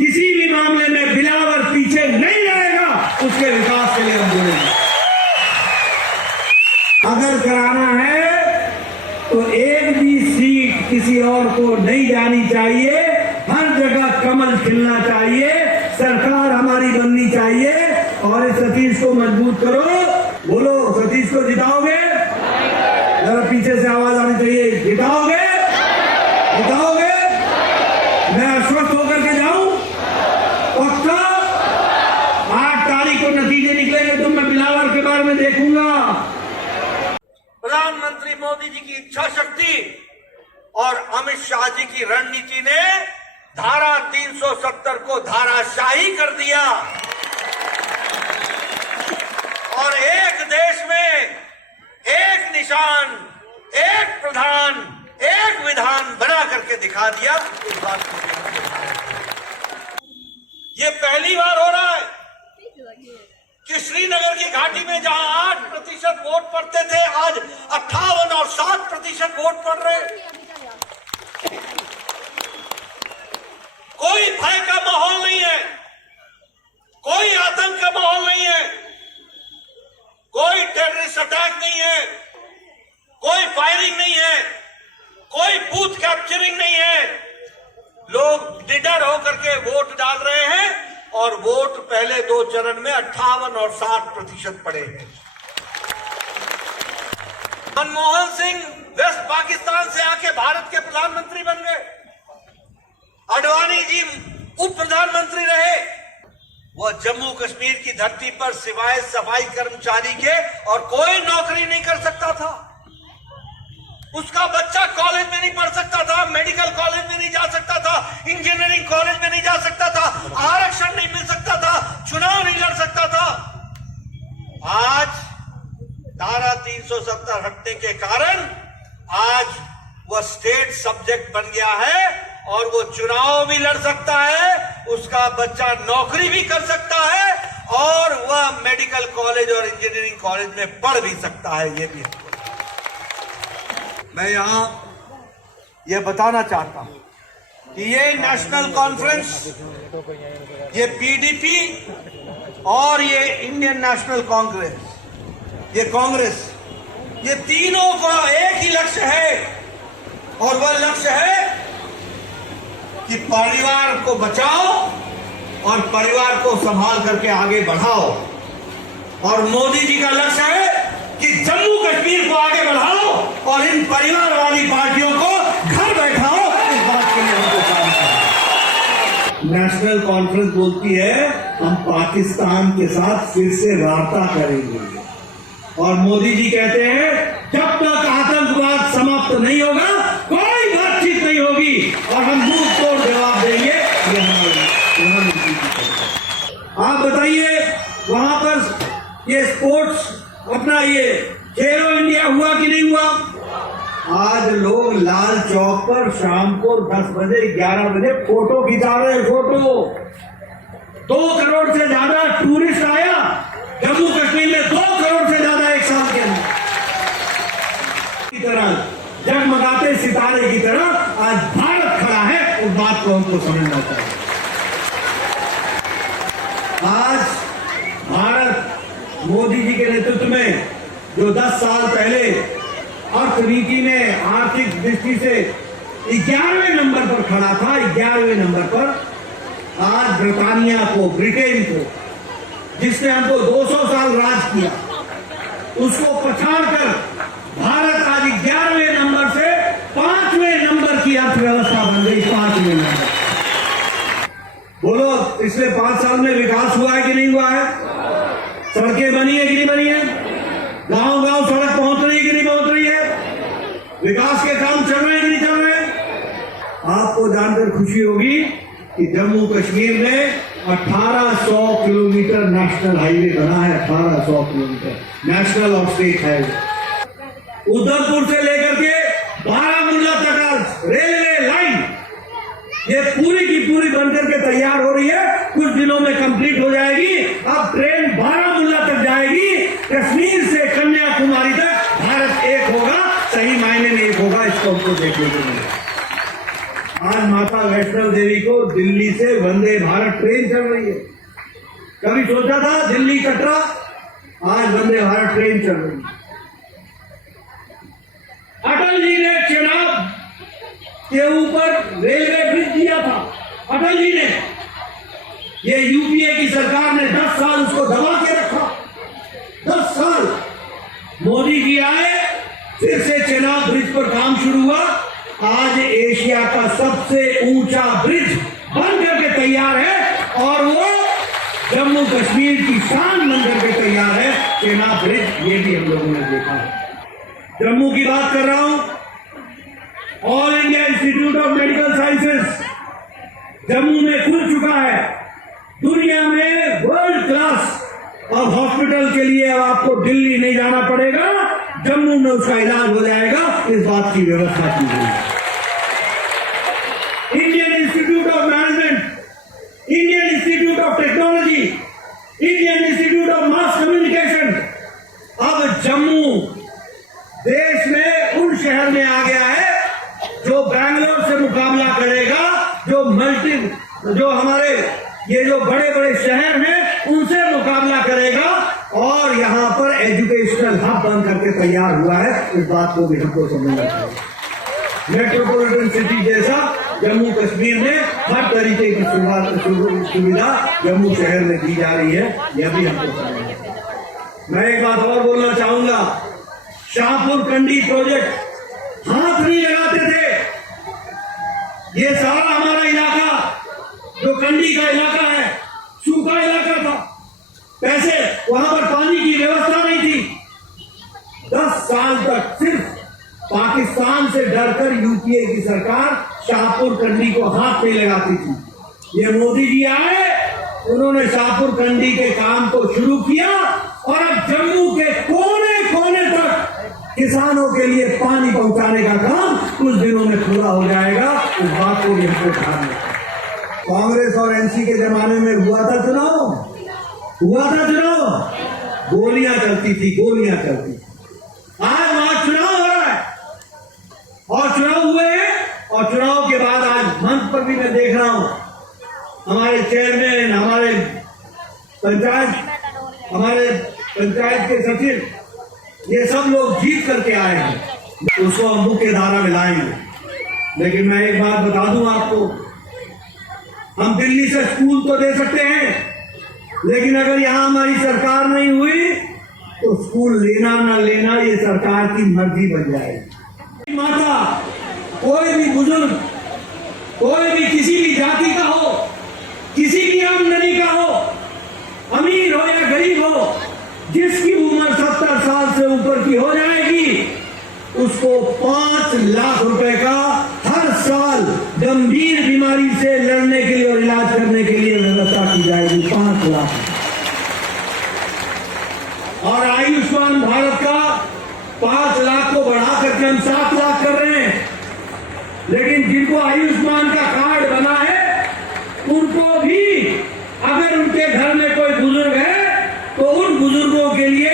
किसी भी मामले में बिलावर पीछे नहीं रहेगा, उसके विकास के लिए हम जुड़ेंगे। अगर कराना है तो एक भी सीट किसी और को नहीं जानी चाहिए, हर जगह कमल खिलना चाहिए, सरकार हमारी बननी चाहिए। और इस सतीश को मजबूत करो। बोलो, सतीश को जिताओगे? जरा पीछे से आवाज आनी चाहिए, जिताओगे? जिताओगे? मैं आश्वस्त होकर के जाऊं? पक्का? 8 तारीख को नतीजे निकलेंगे तो मैं बिलावर के बारे में देखूंगा। प्रधानमंत्री मोदी जी की इच्छा शक्ति और अमित शाह जी की रणनीति ने धारा 370 को धाराशाही कर दिया और एक देश में एक निशान, एक प्रधान, एक विधान बना करके दिखा दिया। इस बात को ये पहली बार हो रहा है कि श्रीनगर की घाटी में जहां 8% वोट पड़ते थे, आज 58 और 7% वोट पड़ रहे हैं। कोई भय का माहौल नहीं है, कोई आतंक का माहौल नहीं है, कोई टेररिस्ट अटैक नहीं है, कोई फायरिंग नहीं है, कोई बूथ कैप्चरिंग नहीं है। लोग निडर होकर के वोट डाल रहे हैं और वोट पहले 2 चरण में 58 और 60% पड़े हैं। मनमोहन सिंह वेस्ट पाकिस्तान से आके भारत के प्रधानमंत्री बन गए, अडवाणी जी उप प्रधानमंत्री रहे। वह जम्मू कश्मीर की धरती पर सिवाय सफाई कर्मचारी के और कोई नौकरी नहीं कर सकता था। उसका बच्चा कॉलेज में नहीं पढ़ सकता था, मेडिकल कॉलेज में नहीं जा सकता था, इंजीनियरिंग कॉलेज में नहीं जा सकता था, आरक्षण नहीं मिल सकता था, चुनाव नहीं लड़ सकता था। आज धारा 370 हटने के कारण आज वह स्टेट सब्जेक्ट बन गया है और वो चुनाव भी लड़ सकता है, उसका बच्चा नौकरी भी कर सकता है और वह मेडिकल कॉलेज और इंजीनियरिंग कॉलेज में पढ़ भी सकता है। ये भी मैं यहां यह बताना चाहता हूं कि ये नेशनल कॉन्फ्रेंस, ये पीडीपी और ये इंडियन नेशनल कांग्रेस, ये कांग्रेस, ये तीनों का एक ही लक्ष्य है और वह लक्ष्य है कि परिवार को बचाओ और परिवार को संभाल करके आगे बढ़ाओ। और मोदी जी का लक्ष्य है कि जम्मू कश्मीर को आगे बढ़ाओ और इन परिवारवादी पार्टियों को घर बैठाओ। इस बात के लिए हमको काम करना। नेशनल कॉन्फ्रेंस बोलती है हम पाकिस्तान के साथ फिर से वार्ता करेंगे और मोदी जी कहते हैं जब तक आतंकवाद समाप्त नहीं होगा कोई बातचीत नहीं होगी और हम मुंह तोड़ जवाब देंगे। ये हमारे प्रधानमंत्री जी। आप बताइए, वहां पर ये स्पोर्ट्स अपना ये खेलो इंडिया हुआ कि नहीं हुआ? आज लोग लाल चौक पर शाम को 10 बजे 11 बजे फोटो खिंचा रहे हैं। फोटो 2 करोड़ से ज्यादा टूरिस्ट आया जम्मू कश्मीर में, 2 करोड़ से ज्यादा एक साल के अंदर। की तरह जगमगाते सितारे की तरह आज भारत खड़ा है, उस बात को हमको समझना चाहिए। आज भारत मोदी जी के नेतृत्व में जो 10 साल पहले अर्थनीति में आर्थिक दृष्टि से 11वें नंबर पर खड़ा था, 11वें नंबर पर, आज ब्रिटानिया को, ब्रिटेन को, जिसने हमको 200 साल राज किया, उसको पछाड़कर भारत आज 11वें नंबर से 5वें नंबर की अर्थव्यवस्था बन गई। 5वें नंबर। बोलो, पिछले 5 साल में विकास हुआ है कि नहीं हुआ है? सड़कें बनी है कि नहीं बनी है? गांव गांव सड़क पहुंच रही है कि नहीं पहुंच रही है? विकास के काम चल रहे हैं कि नहीं चल रहे हैं? आपको जानकर खुशी होगी कि जम्मू कश्मीर में 1800 किलोमीटर नेशनल हाईवे बना है। 1800 किलोमीटर नेशनल और स्टेट हाईवे। उधमपुर से लेकर के बारामूला तक रेलवे लाइन ये पूरी की पूरी बनकर के तैयार हो रही है, कुछ दिनों में कंप्लीट हो जाएगी। अब ट्रेन बारामूला तक जाएगी, कश्मीर से कन्याकुमारी तक भारत एक होगा, सही मायने में एक होगा। इसको हमको देखने को मिलेगा। आज माता वैष्णो देवी को दिल्ली से वंदे भारत ट्रेन चल रही है। कभी सोचा था दिल्ली कटरा, आज वंदे भारत ट्रेन चल रही है। अटल जी ने चेनाब के ऊपर रेलवे ब्रिज दिया था, अटल जी ने। ये यूपीए की सरकार ने 10 साल उसको दबा के रखा, 10 साल। मोदी जी आए, फिर से चेनाब ब्रिज पर काम शुरू हुआ। आज एशिया का सबसे ऊंचा ब्रिज बन करके तैयार है और वो जम्मू कश्मीर की शान बन करके तैयार है, चेनाब ब्रिज। ये भी हम लोगों ने देखा है। जम्मू की बात कर रहा हूं, all India institute of medical sciences Jammu में खुल चुका है। दुनिया में वर्ल्ड क्लास अब हॉस्पिटल के लिए अब आपको दिल्ली नहीं जाना पड़ेगा, जम्मू में उसका इलाज हो जाएगा। इस बात की व्यवस्था की गई है। Indian institute of management, Indian institute of technology, Indian institute of mass communication अब जम्मू देश में उन शहर में आ गया है जो बैंगलोर से मुकाबला करेगा, जो हमारे ये जो बड़े बड़े शहर हैं उनसे मुकाबला करेगा और यहां पर एजुकेशनल हब बन करके तैयार हुआ है। इस बात को भी हमको समझना चाहिए। मेट्रोपॉलिटन सिटी जैसा जम्मू कश्मीर में हर तरीके की सुविधा जम्मू शहर में दी जा रही है, यह भी हमको समझना चाहिए। मैं एक बात और बोलना चाहूंगा, शाहपुर कंडी प्रोजेक्ट हाथ नहीं लगाते थे। ये सारा हमारा इलाका जो कंडी का इलाका है, सूखा इलाका था, पैसे वहां पर पानी की व्यवस्था नहीं थी। 10 साल तक सिर्फ पाकिस्तान से डरकर यूपीए की सरकार शाहपुर कंडी को हाथ नहीं लगाती थी। ये मोदी जी आए, उन्होंने शाहपुर कंडी के काम को शुरू किया और अब जम्मू के कोने कोने तक किसानों के लिए पानी पहुंचाने का काम कुछ दिनों में पूरा हो जाएगा। इस बात को भी हमको ध्यान रखना। कांग्रेस और एनसी के जमाने में हुआ था चुनाव, गोलियां चलती थी, गोलियां चलती थी। आज वहां चुनाव हो रहा है और चुनाव हुए हैं और चुनाव के बाद आज मंच पर भी मैं देख रहा हूं हमारे चेयरमैन, हमारे पंचायत के सचिव, ये सब लोग जीत करके आए हैं, उसको हम मुख्य धारा में लाएंगे। लेकिन मैं एक बात बता दूं आपको, हम दिल्ली से स्कूल तो दे सकते हैं, लेकिन अगर यहां हमारी सरकार नहीं हुई तो स्कूल लेना ना लेना ये सरकार की मर्जी बन जाएगी। माता, कोई भी बुजुर्ग, कोई भी किसी भी जाति का हो, किसी भी आमदनी का हो, अमीर हो या गरीब हो, जिसकी उम्र 70 साल से ऊपर की हो जाएगी उसको 5 लाख रुपए का हर साल गंभीर बीमारी से लड़ने के लिए और इलाज करने के लिए व्यवस्था की जाएगी। 5 लाख। और आयुष्मान भारत का 5 लाख को बढ़ा करके हम 7 लाख कर रहे हैं। लेकिन जिनको आयुष्मान का कार्ड बना है उनको भी अगर उनके घर में कोई बुजुर्ग है तो उन बुजुर्गों के लिए